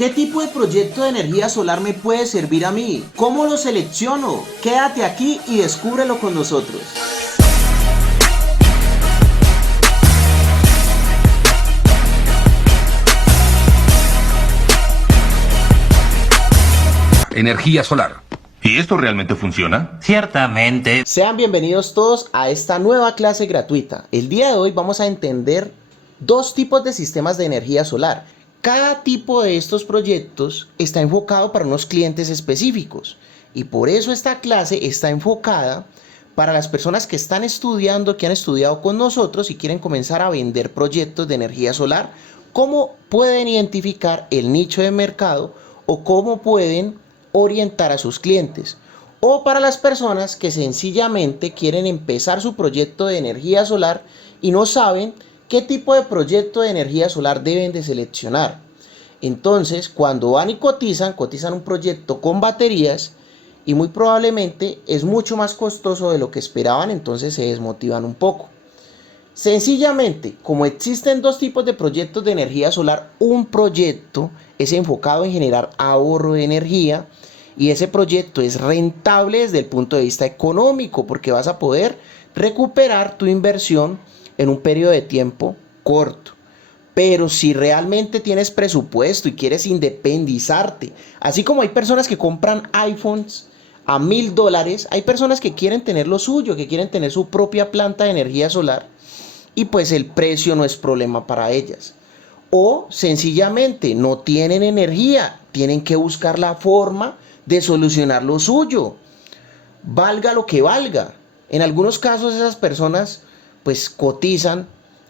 ¿Qué tipo de proyecto de energía solar me puede servir a mí? ¿Cómo lo selecciono? Quédate aquí y descúbrelo con nosotros. Energía solar. ¿Y esto realmente funciona? Ciertamente. Sean bienvenidos todos a esta nueva clase gratuita. El día de hoy vamos a entender dos tipos de sistemas de energía solar. Cada tipo de estos proyectos está enfocado para unos clientes específicos y por eso esta clase está enfocada para las personas que están estudiando, que han estudiado con nosotros y quieren comenzar a vender proyectos de energía solar, cómo pueden identificar el nicho de mercado o cómo pueden orientar a sus clientes, o para las personas que sencillamente quieren empezar su proyecto de energía solar y no saben qué tipo de proyecto de energía solar deben de seleccionar. Entonces, cuando van y cotizan un proyecto con baterías y muy probablemente es mucho más costoso de lo que esperaban, entonces se desmotivan un poco. Sencillamente, como existen dos tipos de proyectos de energía solar, un proyecto es enfocado en generar ahorro de energía y ese proyecto es rentable desde el punto de vista económico porque vas a poder recuperar tu inversión en un periodo de tiempo corto. Pero si realmente tienes presupuesto y quieres independizarte, así como hay personas que compran iPhones a $1000, hay personas que quieren tener lo suyo, que quieren tener su propia planta de energía solar y pues el precio no es problema para ellas. O sencillamente no tienen energía, tienen que buscar la forma de solucionar lo suyo, valga lo que valga. En algunos casos esas personas pues cotizan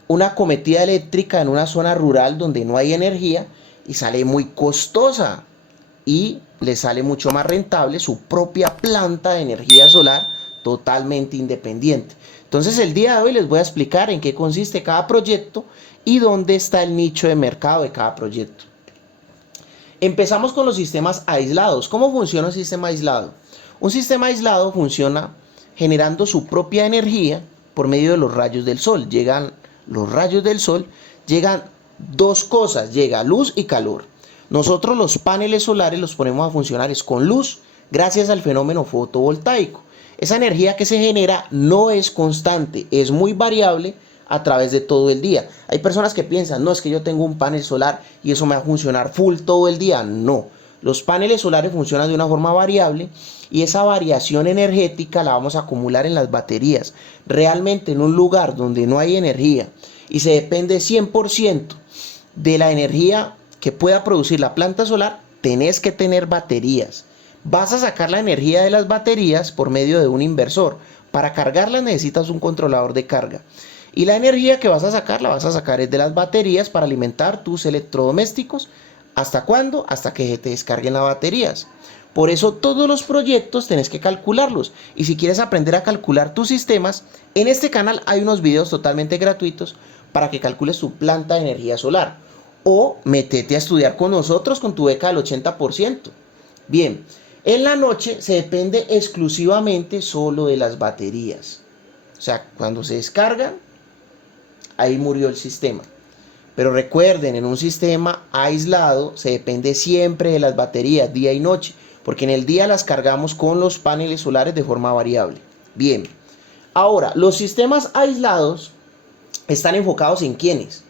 una acometida eléctrica en una zona rural donde no hay energía y sale muy costosa y les sale mucho más rentable su propia planta de energía solar totalmente independiente. Entonces el día de hoy les voy a explicar en qué consiste cada proyecto y dónde está el nicho de mercado de cada proyecto. Empezamos con los sistemas aislados. ¿Cómo funciona un sistema aislado? Un sistema aislado funciona generando su propia energía por medio de los rayos del sol. Llegan los rayos del sol, llegan dos cosas, llega luz y calor. Nosotros los paneles solares los ponemos a funcionar es con luz gracias al fenómeno fotovoltaico. Esa energía que se genera no es constante, es muy variable a través de todo el día. Hay personas que piensan, no, es que yo tengo un panel solar y eso me va a funcionar full todo el día. No, los paneles solares funcionan de una forma variable y esa variación energética la vamos a acumular en las baterías. Realmente en un lugar donde no hay energía y se depende 100% de la energía que pueda producir la planta solar, tenés que tener baterías. Vas a sacar la energía de las baterías por medio de un inversor. Para cargarlas necesitas un controlador de carga. Y la energía que vas a sacar, la vas a sacar es de las baterías para alimentar tus electrodomésticos. ¿Hasta cuándo? Hasta que te descarguen las baterías. Por eso todos los proyectos tenés que calcularlos. Y si quieres aprender a calcular tus sistemas, en este canal hay unos videos totalmente gratuitos para que calcules tu planta de energía solar. O metete a estudiar con nosotros con tu beca del 80%. Bien, en la noche se depende exclusivamente solo de las baterías. O sea, cuando se descargan, ahí murió el sistema. Pero recuerden, en un sistema aislado se depende siempre de las baterías, día y noche, porque en el día las cargamos con los paneles solares de forma variable. Bien, ahora, los sistemas aislados están enfocados en ¿quiénes?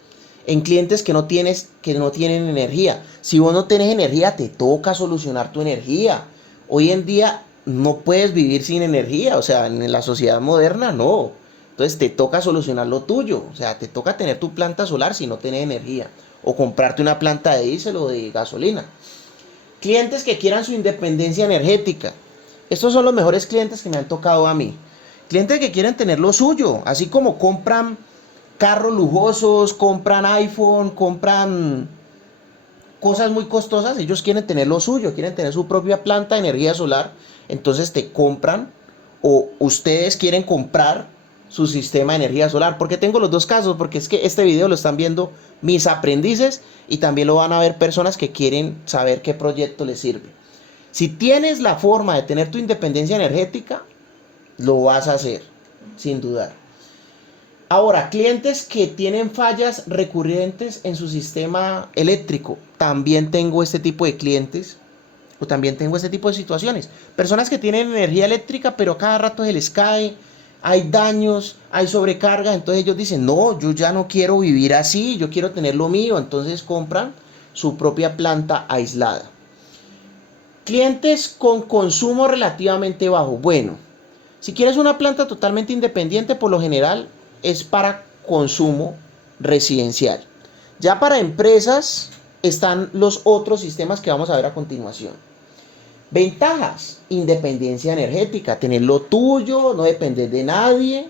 En clientes que no tienen energía. Si vos no tenés energía, te toca solucionar tu energía. Hoy en día no puedes vivir sin energía, o sea, en la sociedad moderna no. Entonces te toca solucionar lo tuyo, o sea, te toca tener tu planta solar si no tienes energía, o comprarte una planta de diésel o de gasolina. Clientes que quieran su independencia energética. Estos son los mejores clientes que me han tocado a mí. Clientes que quieren tener lo suyo, así como compran carros lujosos, compran iPhone, compran cosas muy costosas, ellos quieren tener lo suyo, quieren tener su propia planta de energía solar, entonces te compran o ustedes quieren comprar su sistema de energía solar. ¿Por qué tengo los dos casos? Porque es que este video lo están viendo mis aprendices y también lo van a ver personas que quieren saber qué proyecto les sirve. Si tienes la forma de tener tu independencia energética, lo vas a hacer, sin dudar. Ahora, clientes que tienen fallas recurrentes en su sistema eléctrico, también tengo este tipo de clientes o también tengo este tipo de situaciones. Personas que tienen energía eléctrica, pero cada rato se les cae, hay daños, hay sobrecarga, entonces ellos dicen, no, yo ya no quiero vivir así, yo quiero tener lo mío, entonces compran su propia planta aislada. Clientes con consumo relativamente bajo. Bueno, si quieres una planta totalmente independiente, por lo general es para consumo residencial. Ya para empresas están los otros sistemas que vamos a ver a continuación. Ventajas: independencia energética, tener lo tuyo, no depender de nadie,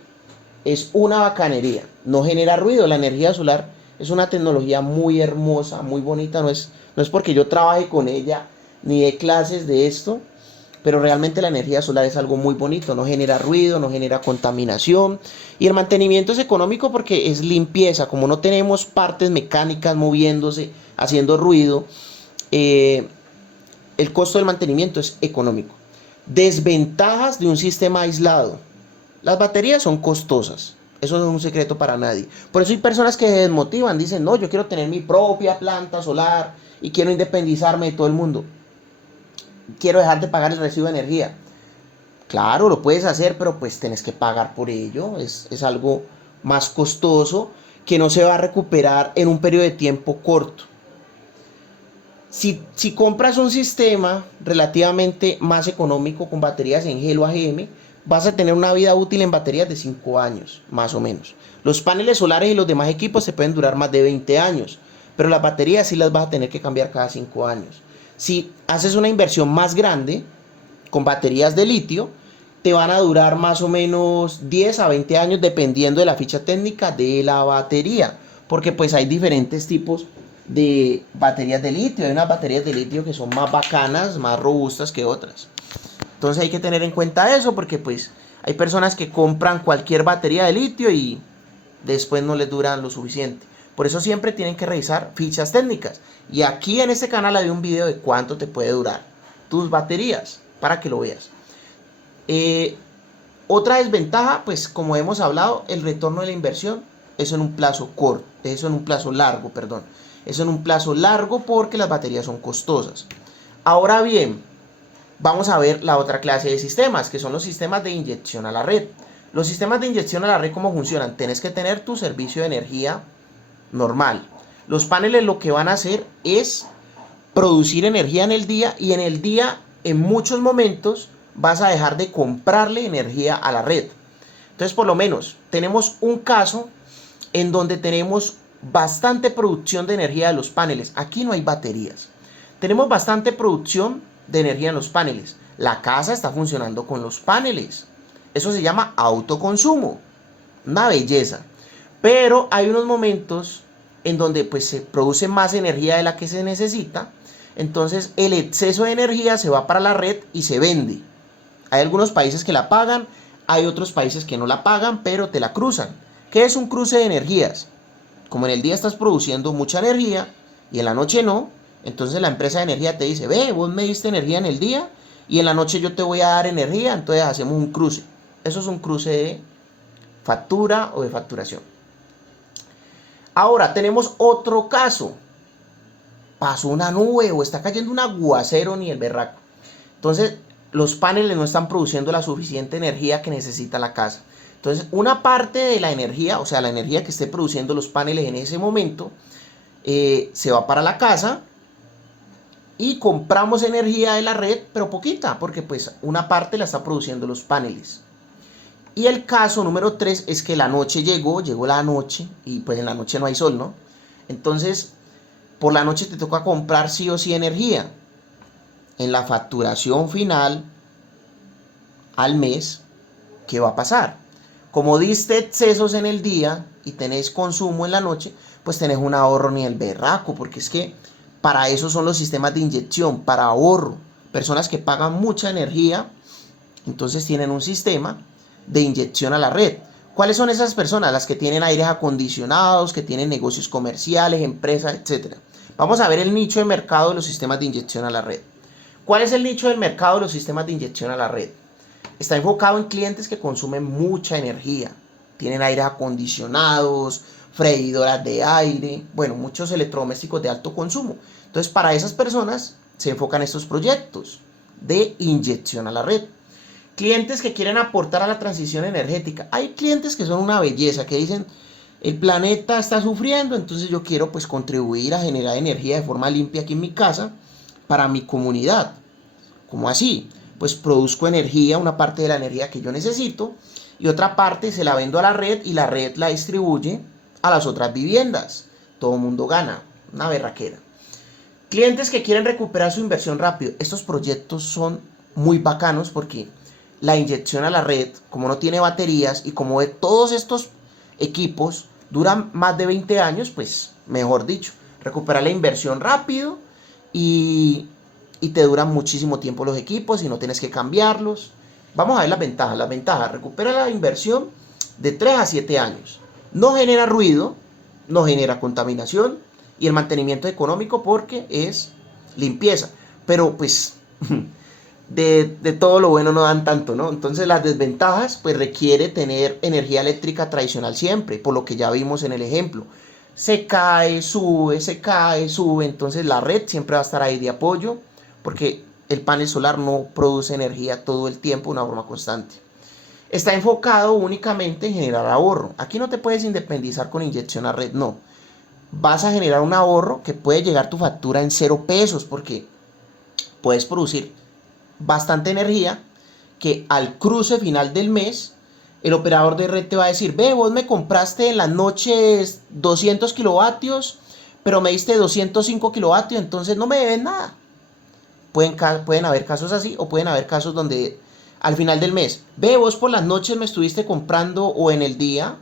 es una bacanería, no genera ruido. La energía solar es una tecnología muy hermosa, muy bonita, no es porque yo trabaje con ella ni de clases de esto, pero realmente la energía solar es algo muy bonito, no genera ruido, no genera contaminación y el mantenimiento es económico porque es limpieza, como no tenemos partes mecánicas moviéndose, haciendo ruido, el costo del mantenimiento es económico. Desventajas de un sistema aislado: las baterías son costosas, eso no es un secreto para nadie. Por eso hay personas que se desmotivan, dicen, no, yo quiero tener mi propia planta solar y quiero independizarme de todo el mundo. Quiero dejar de pagar el recibo de energía. Claro, lo puedes hacer, pero pues tienes que pagar por ello. Es algo más costoso que no se va a recuperar en un periodo de tiempo corto. Si compras un sistema relativamente más económico con baterías en gel o AGM, vas a tener una vida útil en baterías de 5 años, más o menos. Los paneles solares y los demás equipos se pueden durar más de 20 años, pero las baterías sí las vas a tener que cambiar cada 5 años. Si haces una inversión más grande con baterías de litio, te van a durar más o menos 10 a 20 años dependiendo de la ficha técnica de la batería, porque pues hay diferentes tipos de baterías de litio. Hay unas baterías de litio que son más bacanas, más robustas que otras. Entonces hay que tener en cuenta eso, porque pues hay personas que compran cualquier batería de litio y después no les duran lo suficiente. Por eso siempre tienen que revisar fichas técnicas. Y aquí en este canal hay un video de cuánto te puede durar tus baterías, para que lo veas. Otra desventaja, pues como hemos hablado, el retorno de la inversión es en un plazo corto, eso en un plazo largo, perdón. Eso en un plazo largo porque las baterías son costosas. Ahora bien, vamos a ver la otra clase de sistemas, que son los sistemas de inyección a la red. Los sistemas de inyección a la red, ¿cómo funcionan? Tienes que tener tu servicio de energía normal. Los paneles lo que van a hacer es producir energía en el día, y en el día, en muchos momentos, vas a dejar de comprarle energía a la red. Entonces, por lo menos, tenemos un caso en donde tenemos bastante producción de energía de los paneles. Aquí no hay baterías. Tenemos bastante producción de energía en los paneles. La casa está funcionando con los paneles. Eso se llama autoconsumo. Una belleza. Pero hay unos momentos en donde pues se produce más energía de la que se necesita. Entonces el exceso de energía se va para la red y se vende. Hay algunos países que la pagan, hay otros países que no la pagan, pero te la cruzan. ¿Qué es un cruce de energías? Como en el día estás produciendo mucha energía y en la noche no, entonces la empresa de energía te dice, ve, vos me diste energía en el día y en la noche yo te voy a dar energía, entonces hacemos un cruce. Eso es un cruce de factura o de facturación. Ahora tenemos otro caso. Pasó una nube o está cayendo un aguacero ni el berraco. Entonces los paneles no están produciendo la suficiente energía que necesita la casa. Entonces una parte de la energía, o sea la energía que esté produciendo los paneles en ese momento, se va para la casa y compramos energía de la red, pero poquita, porque pues una parte la está produciendo los paneles. Y el caso número 3 es que la noche llegó la noche y pues en la noche no hay sol, ¿no? Entonces por la noche te toca comprar sí o sí energía. En la facturación final al mes, ¿qué va a pasar? Como diste excesos en el día y tenés consumo en la noche, pues tenés un ahorro ni el berraco, porque es que para eso son los sistemas de inyección, para ahorro. Personas que pagan mucha energía, entonces tienen un sistema de inyección a la red. ¿Cuáles son esas personas? Las que tienen aires acondicionados, que tienen negocios comerciales, empresas, etc. Vamos a ver el nicho de mercado de los sistemas de inyección a la red. ¿Cuál es el nicho del mercado de los sistemas de inyección a la red? Está enfocado en clientes que consumen mucha energía. Tienen aires acondicionados, freidoras de aire, bueno, muchos electrodomésticos de alto consumo. Entonces, para esas personas se enfocan estos proyectos de inyección a la red. Clientes que quieren aportar a la transición energética. Hay clientes que son una belleza, que dicen, el planeta está sufriendo, entonces yo quiero pues contribuir a generar energía de forma limpia aquí en mi casa para mi comunidad. ¿Cómo así? Pues produzco energía, una parte de la energía que yo necesito, y otra parte se la vendo a la red y la red la distribuye a las otras viviendas. Todo el mundo gana, una berraquera. Clientes que quieren recuperar su inversión rápido. Estos proyectos son muy bacanos porque la inyección a la red, como no tiene baterías y como todos estos equipos duran más de 20 años, pues mejor dicho, recuperar la inversión rápido y te duran muchísimo tiempo los equipos y no tienes que cambiarlos. Vamos a ver las ventajas. Las ventajas: recupera la inversión de 3 a 7 años. No genera ruido, no genera contaminación y el mantenimiento económico porque es limpieza. Pero pues de todo lo bueno no dan tanto, ¿no? Entonces las desventajas, pues requiere tener energía eléctrica tradicional siempre, por lo que ya vimos en el ejemplo. Se cae, sube, entonces la red siempre va a estar ahí de apoyo, porque el panel solar no produce energía todo el tiempo de una forma constante. Está enfocado únicamente en generar ahorro. Aquí no te puedes independizar con inyección a red, no. Vas a generar un ahorro que puede llegar tu factura en 0 pesos, porque puedes producir bastante energía que al cruce final del mes el operador de red te va a decir: ve, vos me compraste en las noches 200 kilovatios, pero me diste 205 kilovatios, entonces no me debes nada. Pueden haber casos así, o pueden haber casos donde al final del mes, ve, vos por las noches me estuviste comprando, o en el día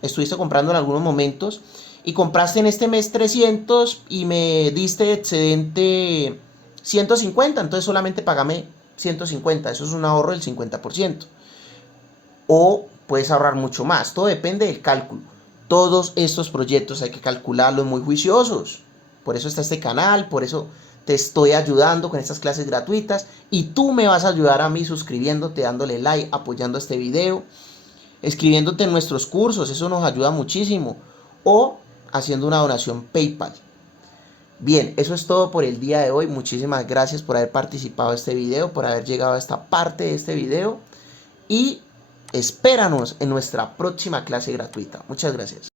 estuviste comprando en algunos momentos, y compraste en este mes 300 y me diste excedente 150, entonces solamente pagame 150, eso es un ahorro del 50%. O puedes ahorrar mucho más, todo depende del cálculo. Todos estos proyectos hay que calcularlos muy juiciosos. Por eso está este canal, por eso te estoy ayudando con estas clases gratuitas, y tú me vas a ayudar a mí suscribiéndote, dándole like, apoyando este video, escribiéndote en nuestros cursos, eso nos ayuda muchísimo, o haciendo una donación PayPal. Bien, eso es todo por el día de hoy. Muchísimas gracias por haber participado en este video, por haber llegado a esta parte de este video, y espéranos en nuestra próxima clase gratuita. Muchas gracias.